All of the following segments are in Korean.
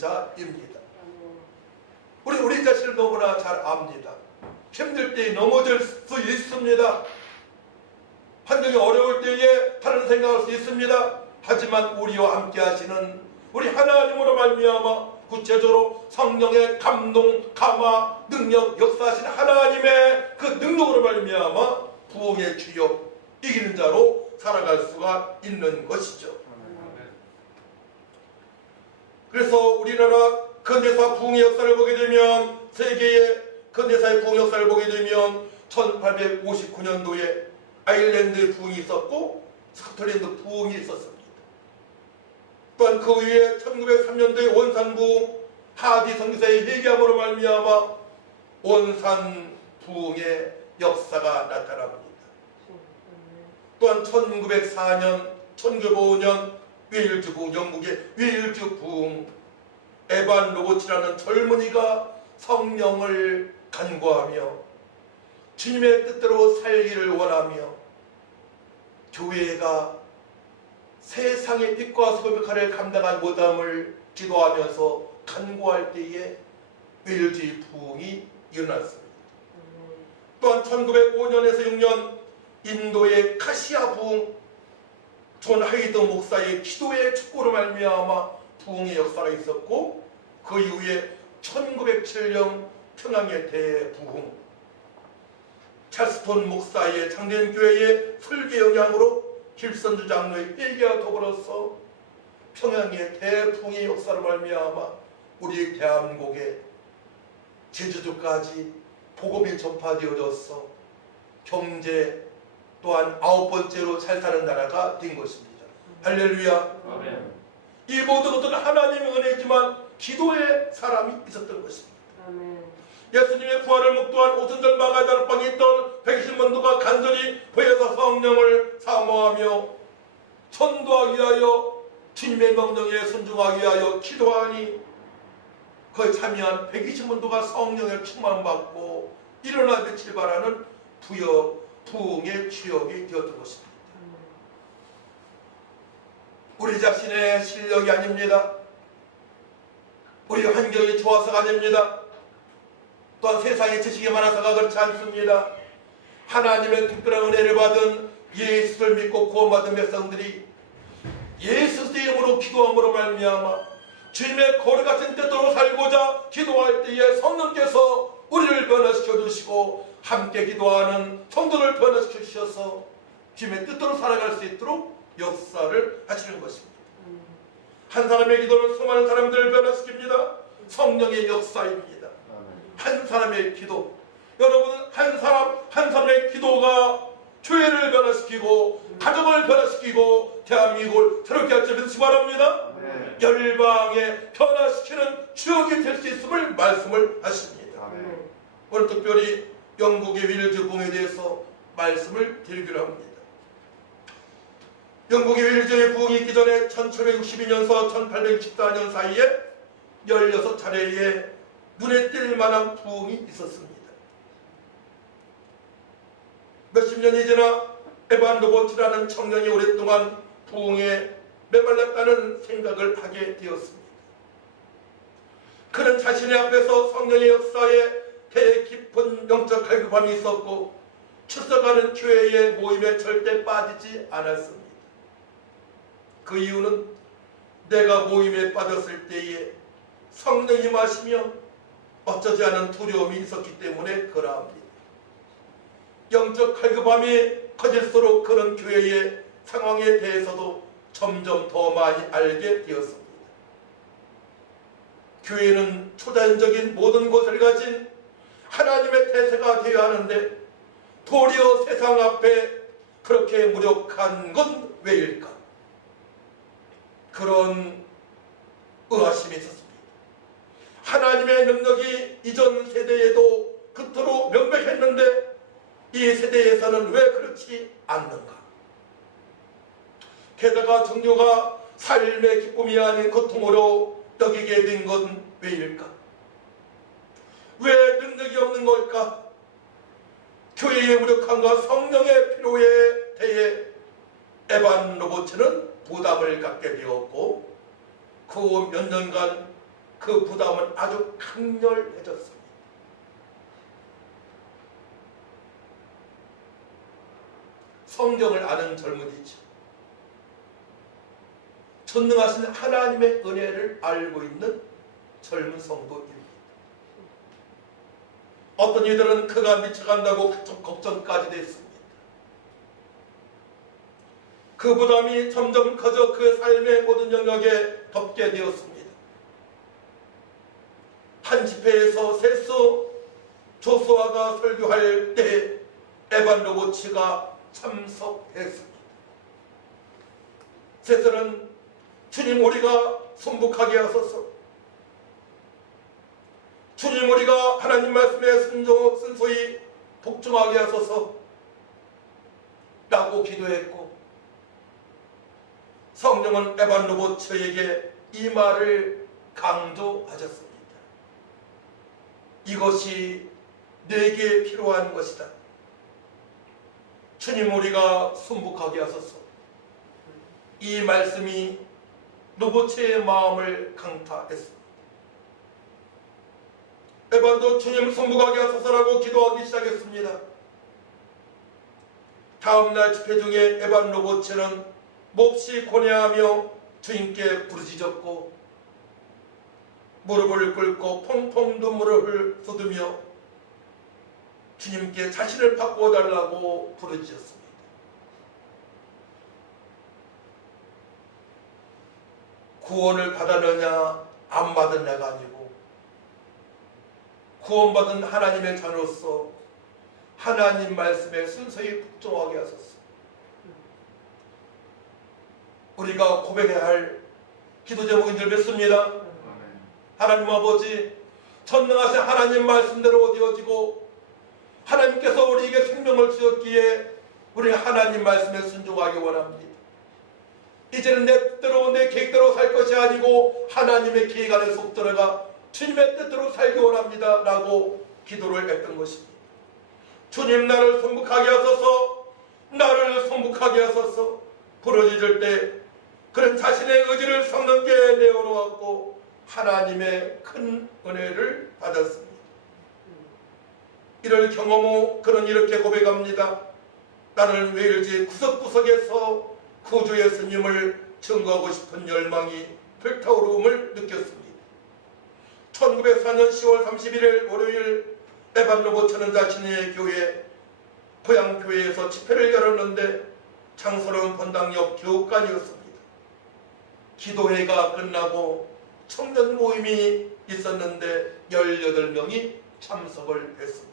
자입니다. 우리 자신을 너무나 잘 압니다. 힘들 때 넘어질 수 있습니다. 환경이 어려울 때에 다른 생각할 수 있습니다. 하지만 우리와 함께 하시는 우리 하나님으로 말미암아 구체적으로 성령의 감동, 감화, 능력, 역사하신 하나님의 그 능력으로 말미암아 부흥의 주역, 이기는 자로 살아갈 수가 있는 것이죠. 그래서 우리나라 근대사 부흥의 역사를 보게 되면, 세계의 근대사의 부흥 역사를 보게 되면 1859년도에 아일랜드 부흥이 있었고 스코틀랜드 부흥이 있었습니다. 또한 그 후에 1903년도에 원산 부흥, 하디 선교사의 회개함으로 말미암아 원산 부흥의 역사가 나타납니다. 또한 1904년, 1905년 웨일즈 부흥, 영국의 웨일즈 부흥, 에반 로봇이라는 젊은이가 성령을 간구하며 주님의 뜻대로 살기를 원하며 교회가 세상의 빛과 소금 역할을 감당하지 못함을 기도하면서 간구할 때에 웨일즈 부흥이 일어났습니다. 또한 1905년에서 6년 인도의 카시아 부흥, 존 하이드 목사의 기도의 축구로 말미암아 부흥의 역사가 있었고, 그 이후에 1907년 평양의 대부흥, 찰스톤 목사의 장대인교회의 설계 영향으로 길선주 장로의 회개와 더불어서 평양의 대부흥의 역사로 말미암아 우리 대한민국의 제주도까지 복음이 전파되어져서 경제 또한 9번째로 잘 사는 나라가 된 것입니다. 할렐루야. 아멘. 이 모든 것들은 하나님의 은혜지만 기도의 사람이 있었던 것입니다. 아멘. 예수님의 부활을 목도한 오순절 마가다락방에 있던 120만도가 간절히 보혜사 성령을 사모하며 전도하기 위하여 주님의 명령에 순종하기 위하여 기도하니 거기 참여한 120만도가 성령을 충만받고 일어나 빛을 발하는 부흥의 주역이 되었던 것입니다. 우리 자신의 실력이 아닙니다. 우리 환경이 좋아서가 아닙니다. 또한 세상의 지식이 많아서가 그렇지 않습니다. 하나님의 특별한 은혜를 받은 예수를 믿고 구원받은 백성들이 예수 이름으로 기도함으로 말미암아 주님의 거룩 같은 뜻대로 살고자 기도할 때에 성령께서 우리를 변화시켜 주시고 함께 기도하는 성도를 변화시켜 주셔서 주님의 뜻대로 살아갈 수 있도록 역사를 하시는 것입니다. 한 사람의 기도는 수많은 사람들을 변화시킵니다. 성령의 역사입니다. 한 사람의 기도, 여러분, 한 사람의 기도가 교회를 변화시키고 가정을 변화시키고 대한민국을 새롭게 할 줄 믿으시기 바랍니다. 열방에 변화시키는 주역이 될 수 있음을 말씀을 하십니다. 오늘 특별히 영국의 웨일즈 부흥에 대해서 말씀을 드리기로 합니다. 영국의 웨일즈의 부흥이 있기 전에 1762년서 1864년 사이에 16차례의 눈에 띌 만한 부흥이 있었습니다. 몇십 년이 지나 에반 로봇이라는 청년이 오랫동안 부흥에 메말랐다는 생각을 하게 되었습니다. 그는 자신의 앞에서 성령의 역사에 대 깊은 영적 갈급함이 있었고 출석하는 교회의 모임에 절대 빠지지 않았습니다. 그 이유는 내가 모임에 빠졌을 때에 성령이 마시며 어쩌지 않은 두려움이 있었기 때문에 그러합니다. 영적 갈급함이 커질수록 그런 교회의 상황에 대해서도 점점 더 많이 알게 되었습니다. 교회는 초자연적인 모든 것을 가진 하나님의 태세가 되어야 하는데 도리어 세상 앞에 그렇게 무력한 건 왜일까? 그런 의아심이 있었습니다. 하나님의 능력이 이전 세대에도 그토록 명백했는데 이 세대에서는 왜 그렇지 않는가? 게다가 종교가 삶의 기쁨이 아닌 고통으로 여기게 된 건 왜일까? 왜 능력이 없는 걸까? 교회의 무력함과 성령의 필요에 대해 에반 로버츠는 부담을 갖게 되었고 그 몇 년간 그 부담은 아주 강렬해졌습니다. 성경을 아는 젊은이죠. 전능하신 하나님의 은혜를 알고 있는 젊은 성도입니다. 어떤 이들은 그가 미쳐간다고 걱정까지 됐습니다. 그 부담이 점점 커져 그 삶의 모든 영역에 덮게 되었습니다. 한 집회에서 세수 조수아가 설교할 때 에반 로보치가 참석했습니다. 세서는 주님 우리가 순복하게 하소서, 주님 우리가 하나님 말씀에 순수히 복종하게 하소서 라고 기도했고, 성령은 에반 로보츠에게 이 말을 강조하셨습니다. 이것이 내게 필요한 것이다. 주님 우리가 순복하게 하소서. 이 말씀이 로보츠의 마음을 강타했습니다. 에반도 주님 순복하게 하소서라고 기도하기 시작했습니다. 다음날 집회 중에 에반 로보츠는 몹시 고뇌하며 주님께 부르짖었고 무릎을 꿇고 펑펑 눈물을 쏟으며 주님께 자신을 바꾸어 달라고 부르짖었습니다. 구원을 받았느냐 안 받았냐가 아니고 구원받은 하나님의 자녀로서 하나님 말씀에 순수히 복종하게 하소서. 우리가 고백해야 할 기도 제목인 줄 믿습니다. 하나님 아버지, 전능하신 하나님 말씀대로 되어지고 하나님께서 우리에게 생명을 주셨기에 우리 하나님 말씀에 순종하기 원합니다. 이제는 내 뜻대로 내 계획대로 살 것이 아니고 하나님의 계획 안에 속 들어가 주님의 뜻대로 살기 원합니다 라고 기도를 했던 것입니다. 주님 나를 성복하게 하소서, 나를 성복하게 하소서 부르짖을 때 그런 자신의 의지를 성령께 내어놓았고 하나님의 큰 은혜를 받았습니다. 이를 경험 후 그는 이렇게 고백합니다. 나는 웨일즈 구석구석에서 구주 예수님을 증거하고 싶은 열망이 불타오름을 느꼈습니다. 1904년 10월 31일 월요일 에반 로보츠는 자신의 교회 고향교회에서 집회를 열었는데 장소는 본당역 교육관이었습니다. 기도회가 끝나고 청년 모임이 있었는데 18명이 참석을 했습니다.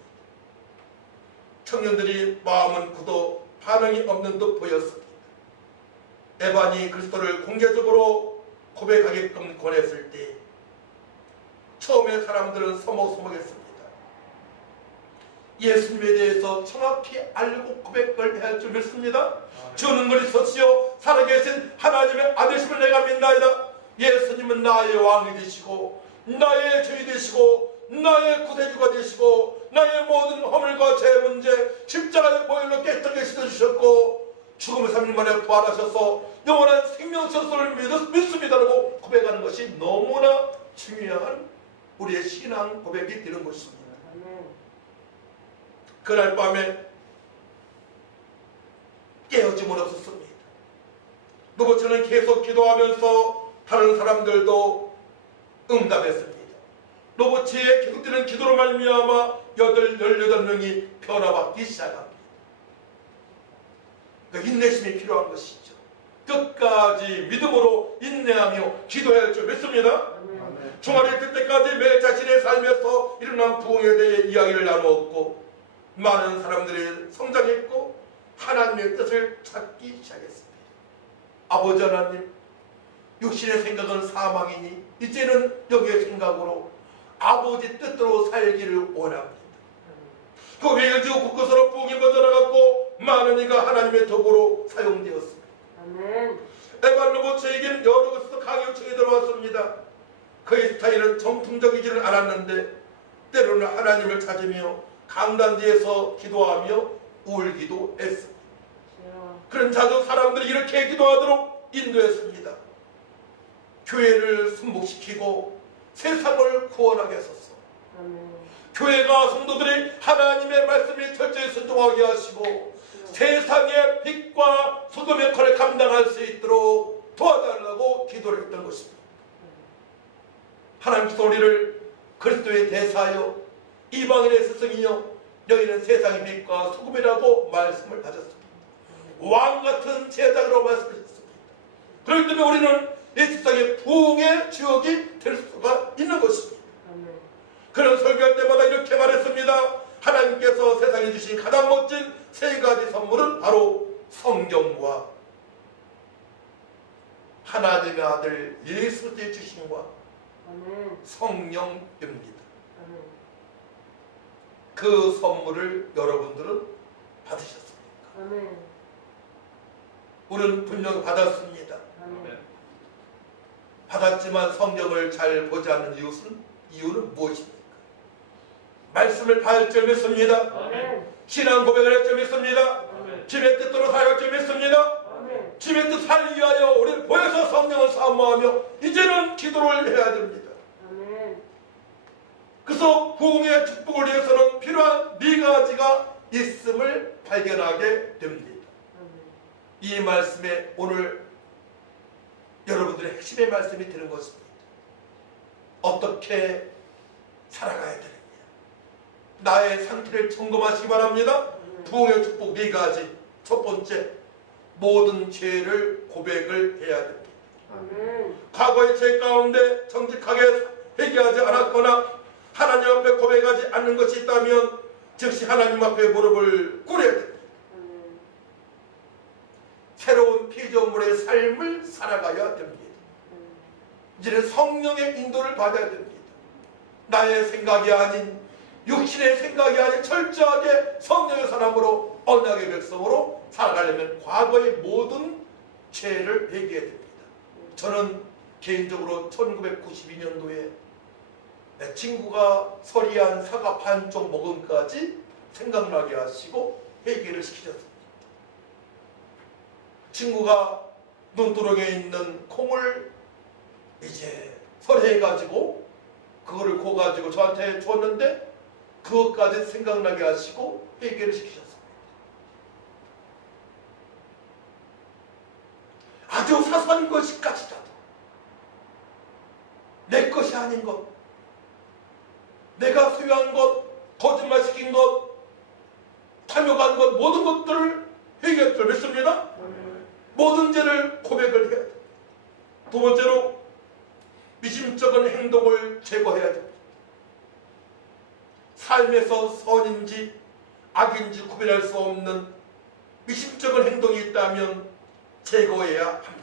청년들이 마음은 굳어 반응이 없는 듯 보였습니다. 에반이 그리스도를 공개적으로 고백하게끔 권했을 때 처음에 사람들은 서먹서먹했습니다. 예수님에 대해서 정확히 알고 고백을 해야 할 줄 믿습니다. 주는 그리스도시요 살아계신 하나님의 아들심을 내가 믿나이다. 예수님은 나의 왕이 되시고 나의 주이 되시고 나의 구세주가 되시고 나의 모든 허물과 죄 문제 십자가의 보혈로 깨끗하게 씻어주셨고 죽음의 3일 만에 부활하셔서 영원한 생명 선소를 믿습니다라고 고백하는 것이 너무나 중요한 우리의 신앙 고백이 되는 것입니다. 그날 밤에 깨어짐은 없었습니다. 로보츠는 계속 기도하면서 다른 사람들도 응답했습니다. 로보츠의 계속되는 기도로 말미암아 18명이 변화받기 시작합니다. 그 인내심이 필요한 것이죠. 끝까지 믿음으로 인내하며 기도해야 할 줄 믿습니다. 주말이 될 때까지 매 자신의 삶에서 일어난 부흥에 대해 이야기를 나누었고 많은 사람들이 성장했고 하나님의 뜻을 찾기 시작했습니다. 아버지 하나님, 육신의 생각은 사망이니 이제는 여기의 생각으로 아버지 뜻대로 살기를 원합니다. 그 웨일즈 곳곳으로 부흥이 퍼져나갔고 많은 이가 하나님의 도구로 사용되었습니다. 에반 로보츠에게는 여러 곳에서 강의 요청이 들어왔습니다. 그의 스타일은 정통적이지는 않았는데 때로는 하나님을 찾으며 강단 뒤에서 기도하며 울기도 했습니다. 그런 자도 사람들이 이렇게 기도하도록 인도했습니다. 교회를 순복시키고 세상을 구원하게 하소서. 교회가 성도들이 하나님의 말씀에 철저히 순종하게 하시고 세상의 빛과 소금의 역할을 감당할 수 있도록 도와달라고 기도를 했던 것입니다. 하나님께서 우리를 그리스도의 대사하여 이방인의 스승이요 너희는 세상의 빛과 소금이라고 말씀을 하셨습니다. 왕같은 제자로 말씀하셨습니다. 그렇기 때문에 우리는 이 세상의 부흥의 주역이 될 수가 있는 것입니다. 그런 설교할 때마다 이렇게 말했습니다. 하나님께서 세상에 주신 가장 멋진 세 가지 선물은 바로 성경과 하나님의 아들 예수 그리스도의 주심과 성령입니다. 그 선물을 여러분들은 받으셨습니까? 우리는 분명히 받았습니다. 받았지만 성경을 잘 보지 않는 이유는 무엇입니까? 말씀을 봐야 줄 믿습니다. 신앙 고백을 할 줄 믿습니다. 주님의 뜻대로 살아갈 줄 믿습니다. 주님의 뜻 살기 위하여 우리는 보혜사 성령을 사모하며 이제는 기도를 해야 됩니다. 그래서 부흥의 축복을 위해서는 필요한 네 가지가 있음을 발견하게 됩니다. 이 말씀에 오늘 여러분들의 핵심의 말씀이 되는 것입니다. 어떻게 살아가야 되느냐. 나의 상태를 점검하시기 바랍니다. 부흥의 축복 네 가지. 첫 번째, 모든 죄를 고백을 해야 됩니다. 과거의 죄 가운데 정직하게 회개하지 않았거나 하나님 앞에 고백하지 않는 것이 있다면 즉시 하나님 앞에 무릎을 꿇어야 됩니다. 새로운 피조물의 삶을 살아가야 됩니다. 이제는 성령의 인도를 받아야 됩니다. 나의 생각이 아닌 육신의 생각이 아닌 철저하게 성령의 사람으로 언약의 백성으로 살아가려면 과거의 모든 죄를 회개해야 됩니다. 저는 개인적으로 1992년도에 내 친구가 서리한 사과 반쪽 먹음까지 생각나게 하시고 회개를 시키셨습니다. 친구가 눈두렁에 있는 콩을 이제 서리해가지고 그거를 고가지고 저한테 줬는데 그것까지 생각나게 하시고 회개를 시키셨습니다. 아주 사소한 것까지라도 내 것이 아닌 것, 내가 소유한 것, 거짓말시킨 것, 탐욕한 것, 모든 것들을 회개할 줄 믿습니다. 모든 죄를 고백을 해야 됩니다. 두 번째로 미심쩍은 행동을 제거해야 됩니다. 삶에서 선인지 악인지 구별할 수 없는 미심쩍은 행동이 있다면 제거해야 합니다.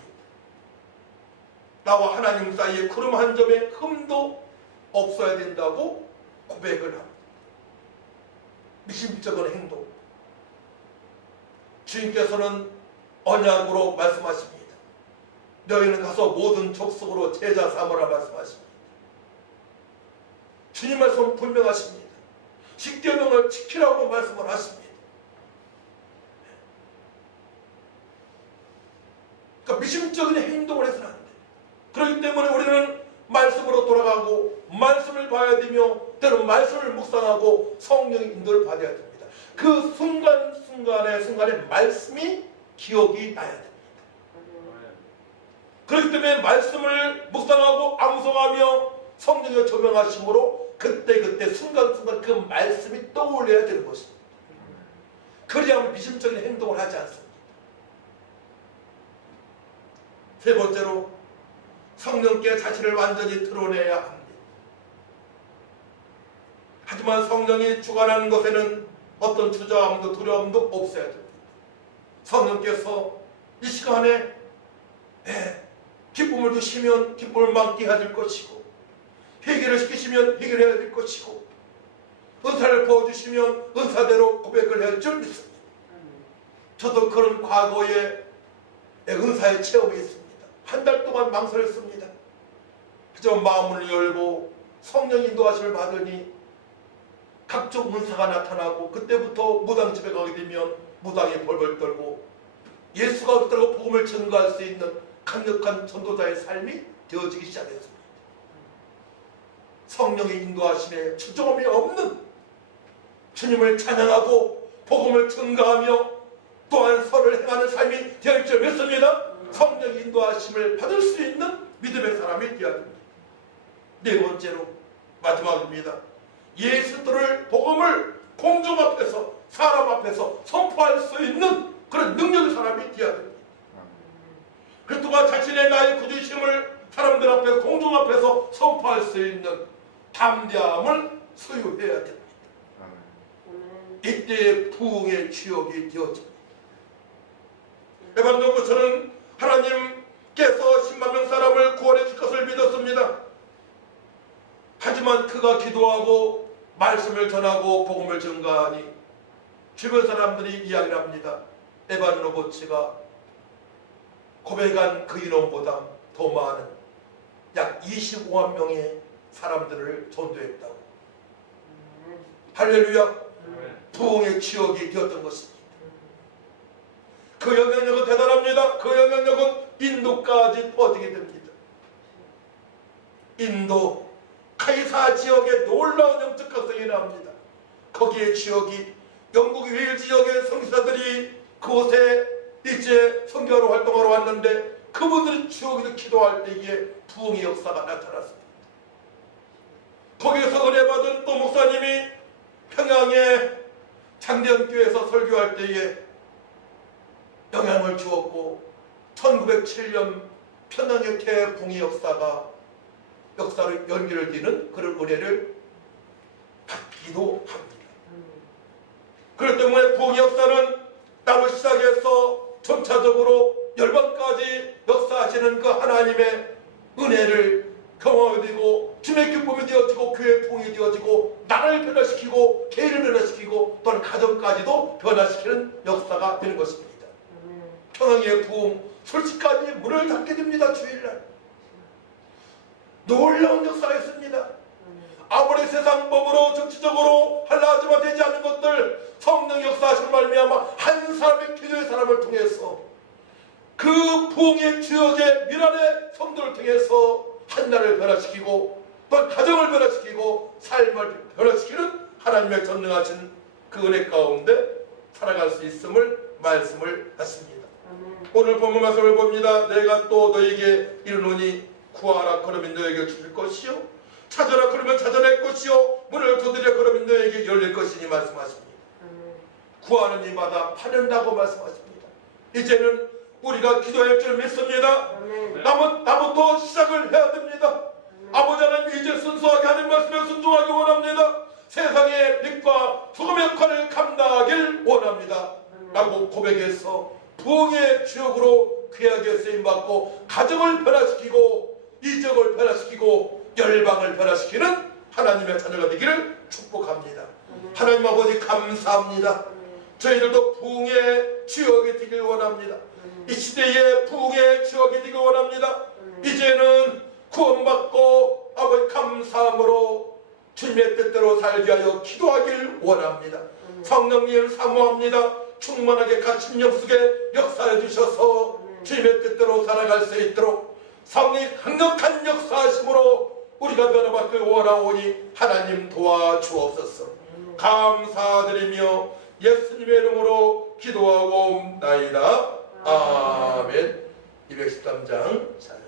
나와 하나님 사이에 구름 한 점의 흠도 없어야 된다고 고백을 합니다. 미심쩍은 행동. 주님께서는 언약으로 말씀하십니다. 너희는 가서 모든 족속으로 제자 삼으라 말씀하십니다. 주님 말씀은 분명하십니다. 십계명을 지키라고 말씀을 하십니다. 그러니까 미심쩍은 행동을 해서는 안 돼. 그렇기 때문에 우리는 말씀으로 돌아가고 말씀을 봐야 되며 때로는 말씀을 묵상하고 성령의 인도를 받아야 됩니다. 그 순간순간에 말씀이 기억이 나야 됩니다. 그렇기 때문에 말씀을 묵상하고 암송하며 성령의 조명하심으로 그때 순간순간 그 말씀이 떠올려야 되는 것입니다. 그래야만 미심적인 행동을 하지 않습니다. 세 번째로 성령께 자신을 완전히 드러내야 합니다. 하지만 성령이 주관하는 것에는 어떤 주저함도 두려움도 없어야 됩니다. 성령께서 이 시간에 기쁨을 주시면 기쁨을 맡게 해야 될 것이고 회개를 시키시면 회개를 해야 될 것이고 은사를 부어주시면 은사대로 고백을 해야 할 줄 믿습니다. 저도 그런 과거에 은사의 체험이 있습니다. 한 달 동안 망설였습니다. 하지만 마음을 열고 성령 인도하심을 받으니 각종 은사가 나타나고 그때부터 무당집에 가게 되면 무당이 벌벌 떨고 예수가 어떻다고 복음을 전가할 수 있는 강력한 전도자의 삶이 되어지기 시작했습니다. 성령의 인도하심에 추정함이 없는 주님을 찬양하고 복음을 증가하며 또한 선을 행하는 삶이 되어야 줄 믿습니다. 성령의 인도하심을 받을 수 있는 믿음의 사람이 되어야 됩니다. 네 번째로 마지막입니다. 예수들을 복음을 공众앞에서 사람 앞에서 선포할 수 있는 그런 능력의 사람이 되어야 됩니다. 그리스도가 자신의 나의 구주심을 사람들 앞에서 공众앞에서 선포할 수 있는 담대함을 소유해야 됩니다. 이때 부흥의 주역이 되어집니다. 에반도부서는 하나님께서 10만 명 사람을 구원해 줄 것을 믿었습니다. 하지만 그가 기도하고 말씀을 전하고 복음을 전가하니 주변 사람들이 이야기를 합니다. 에반 로보츠가 고백한 그 인원보다 더 많은 약 25만 명의 사람들을 전도했다고. 할렐루야. 부흥의 지역이 되었던 것입니다. 그 영향력은 대단합니다. 그 영향력은 인도까지 퍼지게 됩니다. 인도 카이사 지역에 놀라운 영적 각성이 납니다. 거기에 지역이 영국 웨일 지역의 성교사들이 그곳에 이제 선교하러 활동하러 왔는데 그분들이 지역에서 기도할 때에 부흥의 역사가 나타났습니다. 거기에서 은혜 받은 또 목사님이 평양의 장대현교회에서 설교할 때에 영향을 주었고 1907년 평양의 대붕의 역사가 역사로 연결되는 그런 은혜를 받기도 합니다. 그렇기 때문에 부흥의 역사는 따로 시작해서 점차적으로 열방까지 역사하시는 그 하나님의 은혜를 경험하게 되고 주님의 기쁨이 되어지고 교회의 부흥이 되어지고 나라를 변화시키고 개인을 변화시키고 또한 가정까지도 변화시키는 역사가 되는 것입니다. 평양의 부흥 솔직까지 문을 닫게 됩니다. 주일날 놀라운 역사가 있습니다. 아무리 세상 법으로 정치적으로 하려 하지만 되지 않는 것들 성령 역사하신 말미암아 한 사람의 기도의 사람을 통해서 그 부흥의 지역의 미란의 성도를 통해서 한 나라를 변화시키고 또한 가정을 변화시키고 삶을 변화시키는 하나님의 전능하신 그 은혜 가운데 살아갈 수 있음을 말씀을 하십니다. 오늘 본문 말씀을 봅니다. 내가 또 너에게 이르노니 구하라 그러면 너에게 주실 것이요 찾아라 그러면 찾아낼 것이요 문을 두드려 그러면 너에게 열릴 것이니 말씀하십니다. 구하는 이마다 받는다고 말씀하십니다. 이제는 우리가 기도할 줄 믿습니다. 나부터 시작을 해야 됩니다. 아버지 하나님 이제 순수하게 하는 말씀에 순종하기 원합니다. 세상의 빛과 소금의 역할을 감당하길 원합니다. 라고 고백해서 부흥의 주역으로 귀하게 쓰임받고 가정을 변화시키고 이적을 변화시키고 열방을 변화시키는 하나님의 자녀가 되기를 축복합니다. 하나님 아버지 감사합니다. 저희들도 부흥의 주역이 되길 원합니다. 이 시대에 부흥의 주역이 되길 원합니다. 이제는 구원받고 아버지 감사함으로 주님의 뜻대로 살게 하여 기도하길 원합니다. 성령님 사모합니다. 충만하게 갇힌 영 속에 역사해 주셔서 주님의 뜻대로 살아갈 수 있도록 성령의 강력한 역사하심으로 우리가 변화받길 원하오니 하나님 도와주옵소서. 감사드리며 예수님의 이름으로 기도하옵나이다. 아멘. 213장 세상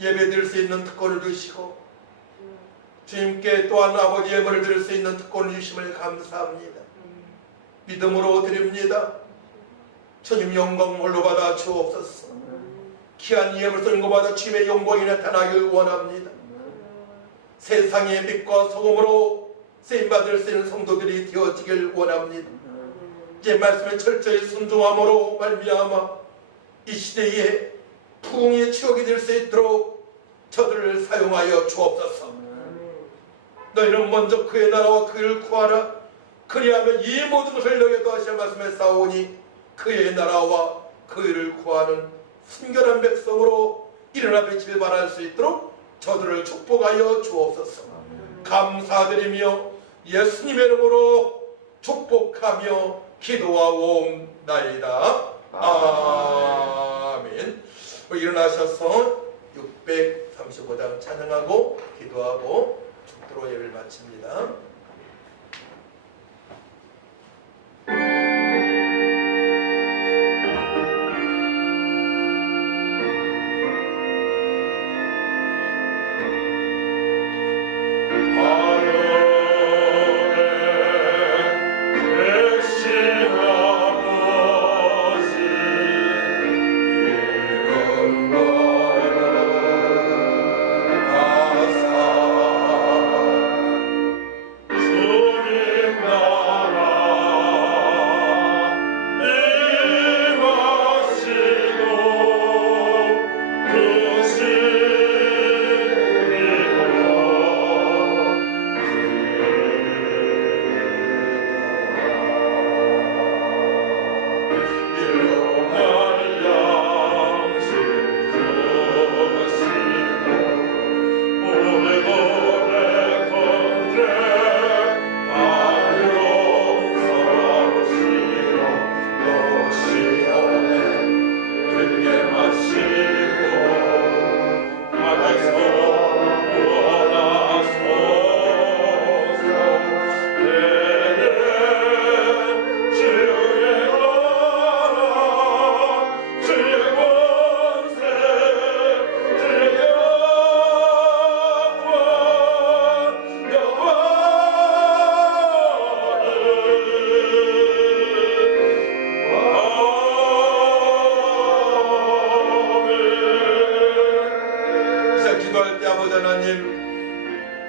예배드릴 수 있는 특권을 주시고 주님께 또한 아버지 예물을 드릴 수 있는 특권을 주심을 감사합니다. 믿음으로 드립니다. 주님 영광 홀로 받아 주옵소서. 귀한 예물 쓰는 것마다 주님의 영광이 나타나길 원합니다. 세상의 빛과 소금으로 쓰임받을 수 있는 성도들이 되어지길 원합니다. 이제 말씀에 철저히 순종함으로 말미암아 이 시대에 부흥의 추억이 될 수 있도록 저들을 사용하여 주옵소서. 너희는 먼저 그의 나라와 그를 구하라. 그리하면 이 모든 것을 너희에게 더하시라 말씀에 싸우니 그의 나라와 그를 구하는 순결한 백성으로 일어나 빛을 발할 수 있도록 저들을 축복하여 주옵소서. 감사드리며 예수님의 이름으로 축복하며 기도하옵나이다. 아멘. 일어나셔서 635장 찬양하고 기도하고 축도로 예배를 마칩니다.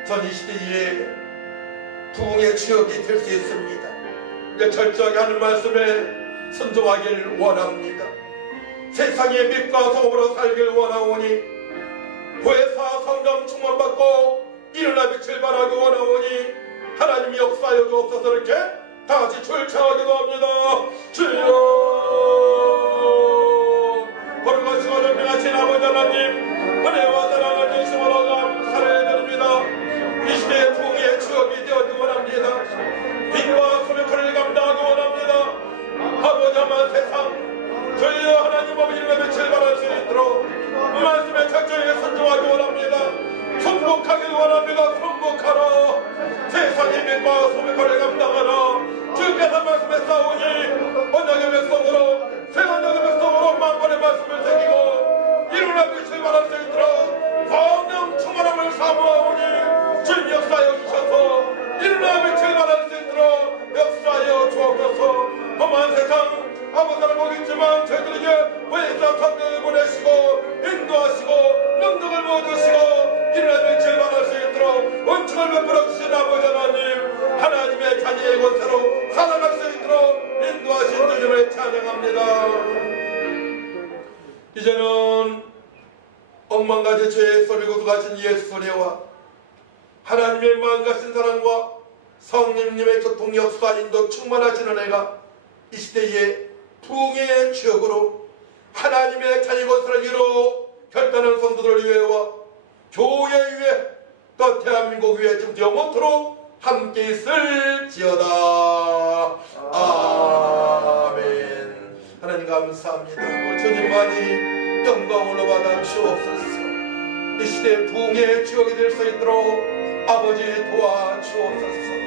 전 이 시대에 부흥의 추억이 될 수 있습니다. 철저하게 하는 말씀에 순종하길 원합니다. 세상의 빛과 소금으로 살길 원하오니 보혜사 성령 충만받고 일어나 빛을 발하기 원하오니 하나님이 역사하여 주옵소서. 이렇게 다같이 출첵하기도 합니다. 주여 거룩하시고 전능하신 아버지 하나님, 은혜와 사랑을 주심으로 감사를 드립니다. 이 시대의 부흥의 추억이 되어지기 원합니다. 빛과 소명을 감당하기 원합니다. 아버지 한 세상 저희의 하나님 아버지 이름의 빛을 발할 수 있도록 말씀에 철저히 순종하기 원합니다. 순복하기 원합니다. 순복하라. 세상의 빛과 소명을 감당하라. 주께서 말씀에 싸우니 언약의 백성으로 새 언약의 백성으로 만번의 말씀을 새기고 일어나 빛을 발할 수 있도록 성령 충만함을 사모하오니 주님 역사하여 주셔서 일어나 빛을 발할 수 있도록 역사하여 주옵소서. 험한 세상 아무것도 모르겠지만 저희들에게 회사 성령을 보내시고 인도하시고 능력을 모으시고 일어나 빛을 발할 수 있도록 원칙을 베풀어 주신 아버지 하나님, 하나님의 자녀의 권세로 살아갈 수 있도록 인도하신 주님을 찬양합니다. 이제는 억만가지 죄의 소리고 수가신 예수 소리와 하나님의 마음가신 사랑과 성령님의 교통 역사 인도 충만하신 은혜가 이 시대의 부흥의 추억으로 하나님의 자녀 권세를 이루어 결단한 성도들 위해와 교회 위해 또 대한민국 위해 좀 영원토록 함께 있을지어다. 아멘. 하나님 감사합니다. 우리 주님만이 영광으로 받아 주옵소서. 이 시대의 부흥의 추억이 될 수 있도록 아버지 도와주옵소서.